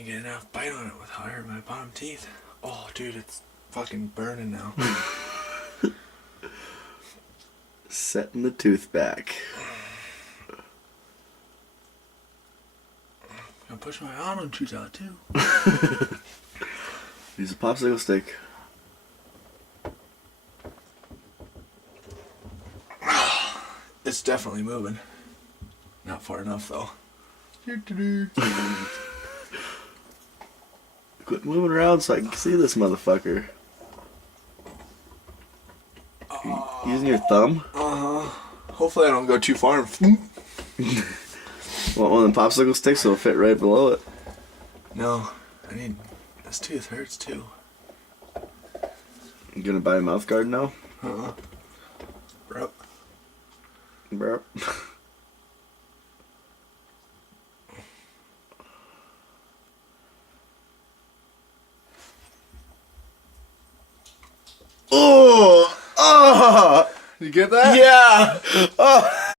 can't get enough bite on it without hurting my bottom teeth. Oh, dude, it's fucking burning now. Setting the tooth back. I'm gonna push my almond tooth out too. Use a popsicle stick. It's definitely moving. Not far enough though. Quit moving around so I can see this motherfucker. Using your thumb? Hopefully I don't go too far. Want one of them popsicle sticks so it'll fit right below it? No, I need. This tooth hurts too. You gonna buy a mouth guard now? Bro. Bro. Oh! Oh! You get that? Yeah! Oh!